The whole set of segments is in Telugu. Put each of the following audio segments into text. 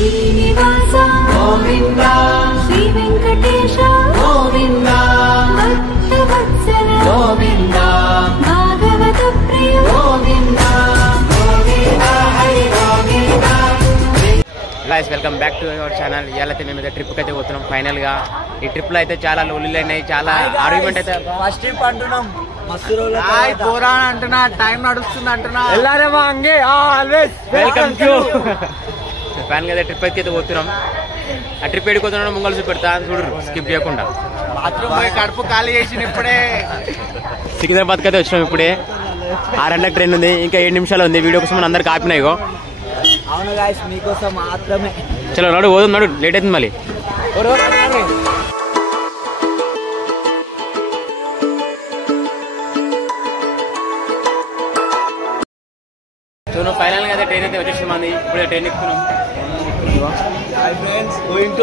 Srinivasa Govinda Sri Venkatesha Govinda Bhaktavatsala Govinda Bhagavatapriya Govinda Govinda Hari Govinda. Guys welcome back to our channel. ఇవాళైతే మేము అయితే ట్రిప్కి అయితే పోతున్నాం. ఫైనల్గా ఈ ట్రిప్లో అయితే చాలా లొల్లీలు అయినాయి, చాలా ఆర్గ్యుమెంట్ అయితే. ఫస్ట్ ట్రిప్ అంటున్నాం, మస్తు రోజులు అంటున్నా, టైం నడుస్తుంది అంటున్నా. వెల్కమ్ టు ఫైనల్గా అయితే ట్రిప్ అయితే పోతున్నాం. ఆ ట్రిప్ ఎడుకుతున్నాం ముంగల్ చూపెడతా చూడరు, స్కిప్ చేయకుండా. బాత్రూమ్ పోయి కడుపు ఖాళీ చేసిన ఇప్పుడే సికింద్రాబాద్కి అయితే వచ్చినాం. ఇప్పుడే 6 గంటలకు ట్రైన్ ఉంది, ఇంకా 7 నిమిషాలు ఉంది. వీడియో కోసం అందరికి ఆపినాయి. అవును గాయస్, మీకోసం మాత్రమే. చలో నడు పోదాం, నడు, లేట్ అవుతుంది మళ్ళీ. సో నువ్వు ఫైనల్గా అయితే ట్రైన్ అయితే వచ్చేసాం. అంది ఇప్పుడు ట్రైన్ ఎక్కుతున్నాం.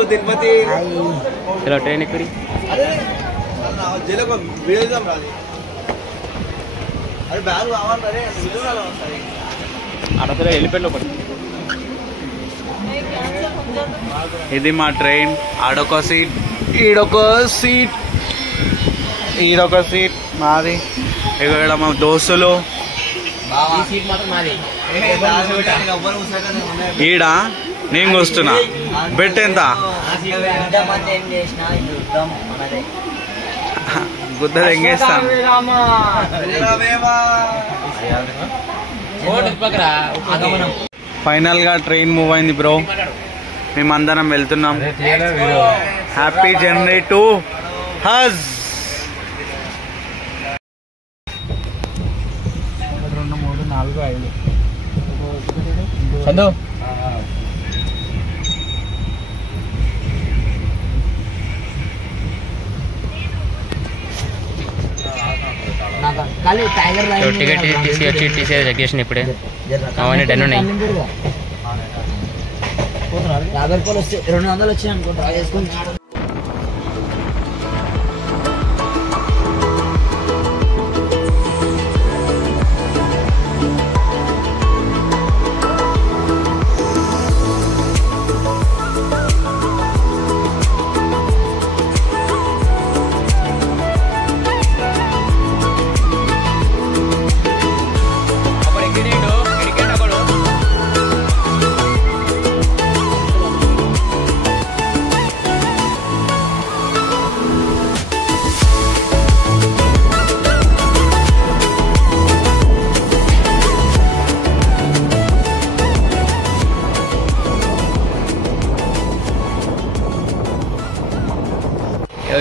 తిరుపతి. చలో ట్రైన్ ఎక్కురి. అక్కడ వెళ్ళిపోయింది ఒకటి. ఇది మా ట్రైన్. ఆడొక సీట్, ఈడొక సీట్, ఈడొక సీట్ మాది. ఇక్కడ మా దోస్తులు. ఈ సీట్ మాత్రం మాది. ఈడ నేను కూస్తున్నా. బెట్ ఎంత? గుద్ద ఎంగేస్తాను. ఫైనల్ గా ట్రైన్ మూవ్ అయింది బ్రో. మేమందరం వెళ్తున్నాం. హ్యాపీ జర్నీ టు హజ్. 2, 3, 4, 5 చందు టికెట్ టీసీ వచ్చి టీసీ చెక్ చేసిన ఇప్పుడే. అవన్నీ డన్ ఉన్నాయి. 50 రూపాయలు వస్తే 200 వచ్చాయి అనుకో, డ్రా చేసుకొని.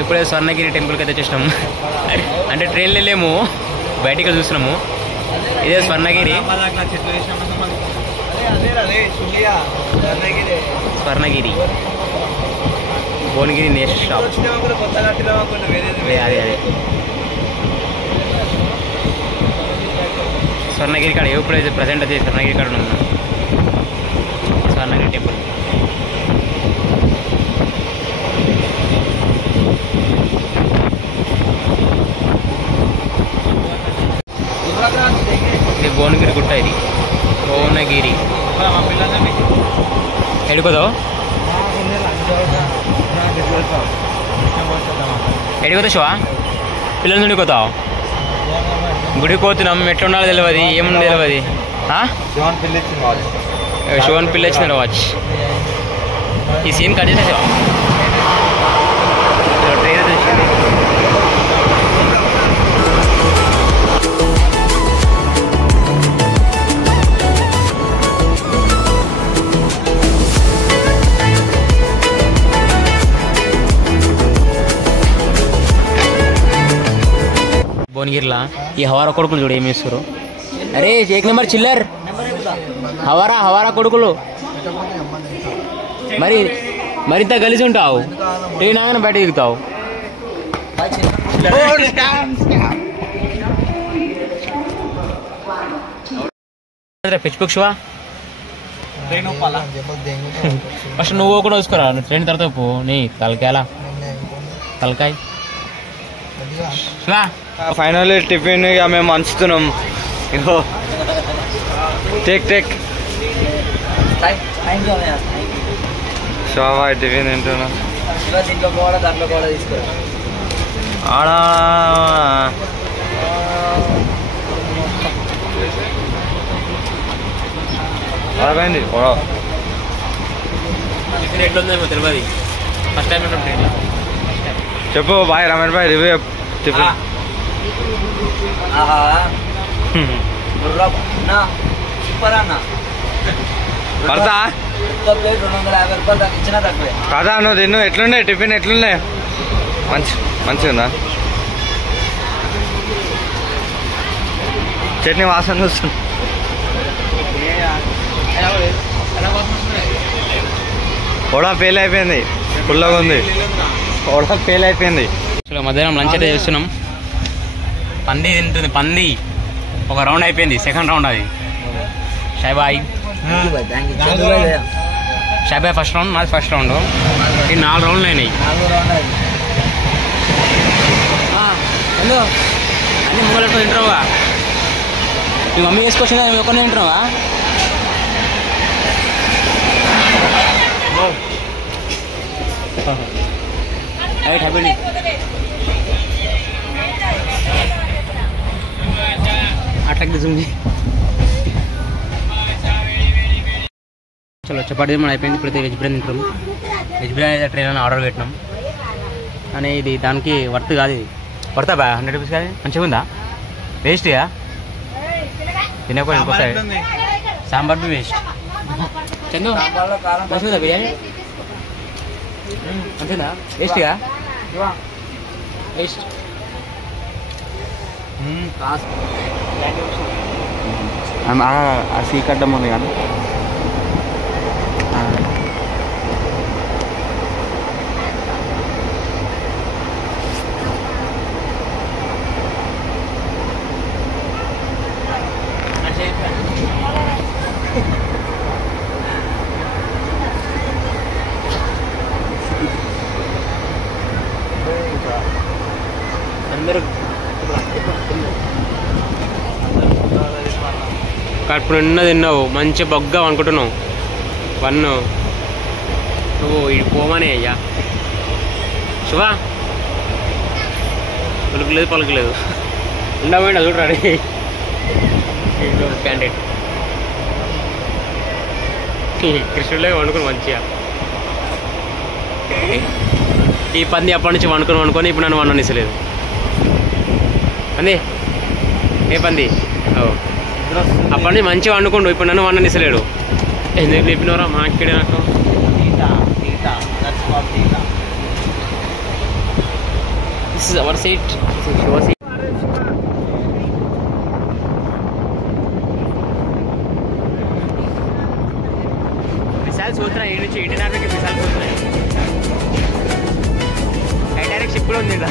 ఇప్పుడే స్వర్ణగిరి టెంపుల్కి అయితే వచ్చేసినాము. అంటే ట్రైన్లో వెళ్ళాము, బయటికి చూస్తున్నాము. ఇదే స్వర్ణగిరి. Swarnagiri Bhuvanagiri next stop. అదే స్వర్ణగిరి కాడ ఎప్పుడైతే ప్రజెంట్ అయితే స్వర్ణగిరి కాడ ఉన్నాము. స్వర్ణగిరి టెంపుల్. ఇది భువనగిరి గుట్ట. ఇది భువనగిరి. ఎడుకోదావు ఎడిపోతావు శివా? పిల్లల నుండి పోతావు? గుడికి పోతున్నాం. ఎట్లా ఉండాలో తెలియదు, ఏముందో తెలియదు. శివన్ పిల్ల ఇచ్చిన వాచ్. ఈ సీన్ కట్ చేసే శివ. ట్రైన్ వచ్చింది. భువనగిరిలా ఈ హవారా కొడుకులు చూడు ఏమి ఇస్తారు. అరే 1 నెంబర్ చిల్లర్ హవారా కొడుకులు. మరింత గలీజ్ ఉంటావు. ట్రైన్ ఆగానే బయట దిగుతావు. పిచ్చి పక్షివా? ఫస్ట్ నువ్వు కూడా చూసుకోరా. ట్రైన్ తర్వాత పో. నీ తలకాయ ఫైనల్లీ టిఫిన్ ఇక మేము అంచుతున్నాం. టేక్ షోవా టిఫిన్ తింటున్నా. దీంట్లో కూడా దాంట్లో కూడా తీసుకురా. ఆడా అడగండి ఎట్లుందేమో తెలియదు. ఫస్ట్ టైం చెప్పు బాయ్ రమేష్ బాయ్ రివ్యూ టిఫిన్. సూపర్ అన్న. పడతా ప్లేట్ 250 రూపాయలు దాకా ఇచ్చినా తక్కువే. కదా నువ్వు తిన్ను. ఎట్లుండే టిఫిన్ ఎట్లుండే? మంచిగా ఉందా? చట్నీ వాసన వస్తుంది. కూడా ఫెయిల్ అయిపోయింది. ఫుల్గా ఉంది. కూడా ఫెయిల్ అయిపోయింది. మధ్యాహ్నం లంచ్ అయితే చేస్తున్నాం. పంది తింటుంది. పంది ఒక రౌండ్ అయిపోయింది. సెకండ్ రౌండ్ అది. షైబాయ్ షైబాయ్ ఫస్ట్ రౌండ్, నాది ఫస్ట్ రౌండ్. ఈ 4 రౌండ్లు అయినాయి. హలో అన్నీ ముంగలు తింటావుగా? మీ మమ్మీ వేసుకొచ్చిందా? మీ ఒక్కరిని తింటున్నావా? Right happy. అట్లా జూమ్. చలో చపాతీ మనం అయిపోయింది. ఇప్పుడైతే వెజ్ బిర్యానీ తింటాం. వెజ్ బిర్యానీ అయితే ట్రైన్ ఆర్డర్ పెట్టినాం. కానీ ఇది దానికి వర్త్ కాదు. ఇది పడతా బా 100 రూపీస్ కాదు. మంచిగా ఉందా? వేస్ట్గా తినకపోతే ఇంకోసారి సాంబార్ బి వేస్ట్. చందు మంచిగా బిర్యానీ మంచిదా? వేస్ట్గా వేస్ట్. సీకడ్డం ఉంది కానీ అందరూ కడుపు నిన్న తిన్నావు. మంచి బొగ్గా అనుకుంటున్నావు. నువ్వు ఇది పోమనే అయ్యా. శుభా పలుకులేదు పలుకులేదు. ఉండమండి అది చూడరాడి క్యాండిడేట్ కృష్ణుడిలో వండుకుని మంచిగా. ఈ పంది అప్పటి నుంచి వండుకొని ఇప్పుడు నన్ను వండనిసలేదు. పంది ఏ పంది అప్పటి నుంచి మంచిగా వండుకోండు. ఇప్పుడు నన్ను వండనిసలేడు. ఎందుకు లేపినవరా మా ఇక్కడే నాకు? This is our seat. This is your seat. Missile सोच रहा है ये नीचे 18 के मिसाइल सोच रहे हैं. टाइटैनिक शिप కూడా ఉంది రా.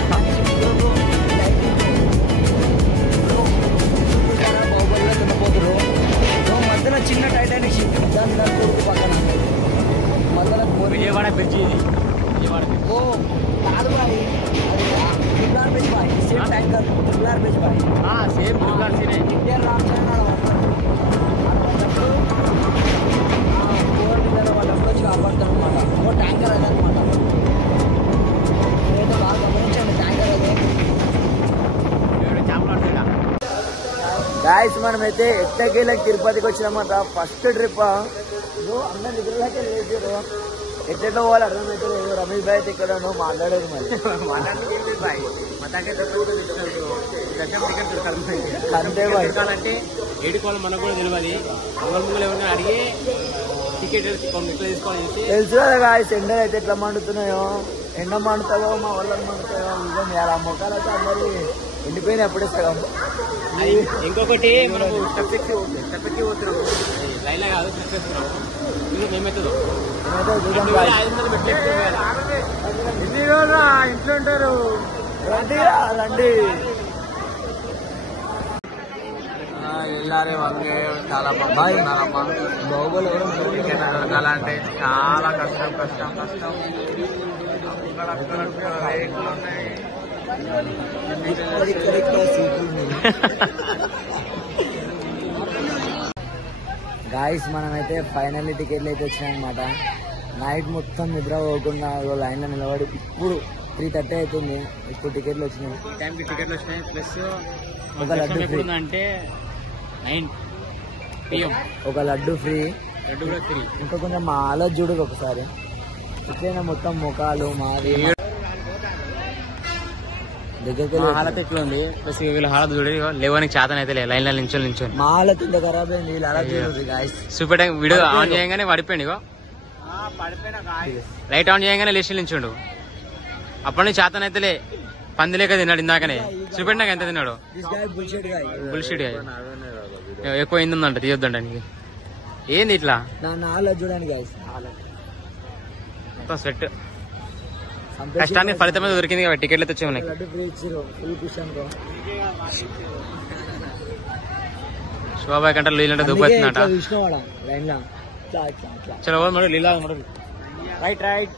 మధ్యలో చిన్న టైటానిక్ షిప్ దాని కొడుకు పక్కన మధ్యలో విజయవాడ బ్రిడ్జి. ఇది విజయవాడ బ్రిడ్జ్. ఓ కాదు బాయ్, అది triple bridge boy. Same tanker triple bridge boy. Same triple సీనే. ఇండియన్ రాష్ట్రంలో వాళ్ళు అప్రోచ్ కాపాడుతారు అనమాట. ఓ ట్యాంకర్ అది అనమాట. ఏదైతే బాగా గమనించండి ట్యాంకర్ అది. గాయస్ మనమైతే ఎట్టకేళ్ళకి తిరుపతికి వచ్చినామట. ఫస్ట్ ట్రిప్ అందరి నిద్రలోకి లేచారు. ఎట్లా పోవాలి అర్థమైతే లేదు. రమేష్ భాయ్ అయితే ఇక్కడ మాట్లాడేది మరి అంటే ఏడుకోవాలి మనకు కూడా తెలియదు. అంగళములు ఎవరైనా అడిగి టికెట్ ఎట్లా తీసుకోవాలి తెలుసు కదా గాయస్. ఎండలు అయితే ఎట్లా మండుతున్నాయో. ఎండ మండుతాయో మా వాళ్ళని మండుతాయో నిజం. ఆ మొక్కలు అయితే అందరి ఎండిపోయినాయి అప్పుడే సగం. ఇంకొకటి మనము స్టెప్ ఎక్కి పోతున్నాము. లైలా కాదు స్టెప్ ఎక్కుతున్నాము. ఇది మేమవుతుందో ఇంట్లో ఉంటారు. రండి రండి. వెళ్ళాలి వంగే చాలా బాగున్నారమ్మా. బాగోలు టికెట్ దొరకాలంటే చాలా కష్టం. రేట్లు ఉన్నాయి. గాయస్ మనమైతే ఫైనల్లీ టికెట్లు అయితే వచ్చినాయి అనమాట. నైట్ మొత్తం నిద్ర పోకుండా లైన్ లో నిలబడి ఇప్పుడు 3:30 అవుతుంది. ఇప్పుడు టికెట్లు వచ్చినాయి. టైంకి టికెట్లు వచ్చినాయి. ప్లస్ ఒక లడ్డు ఫ్రీ అంటే 9 PM ఒక లడ్డు ఫ్రీ. లడ్డు కూడా ఫ్రీ. ఇంకా కొంచెం మా ఆలో చూడు ఒకసారి. ఇట్లైనా మొత్తం ముఖాలు మాది దగ్గరికి హాలత్ ఎట్లా ఉంది. ప్లస్ వీళ్ళ హాలత్ చూడ లేవనికి చేతన అయితే లైన్ లో నించొని మా హాలత్ ఇంత ఖరాబ్ అయింది. వీళ్ళు అలా చూడండి guys. Super time video on చేయగానే పడిపోయింది. ఇగో లైట్ ఆన్ చేయగానే లేచి నించుండు. అప్పటి నుంచి చేతన అయితే పంది లేక తిన్నాడు ఇందాకనే. చూపెట్టి నాకు ఎంత తిన్నాడు. బుల్షిట్ ఎక్కువ అయిందంట తీయొద్దంటానికి. ఏంది ఇట్లా నా హాలత్ చూడండి గాయ్స్. మొత్తం సెట్. కష్టానికి ఫలితం మీద దొరికింది కాబట్టి టికెట్లు తెచ్చే ఉన్నాయి. శోభా కంటే లీలంటే దుబ్బతుందట. చలో మరి లీలా రైట్ రైట్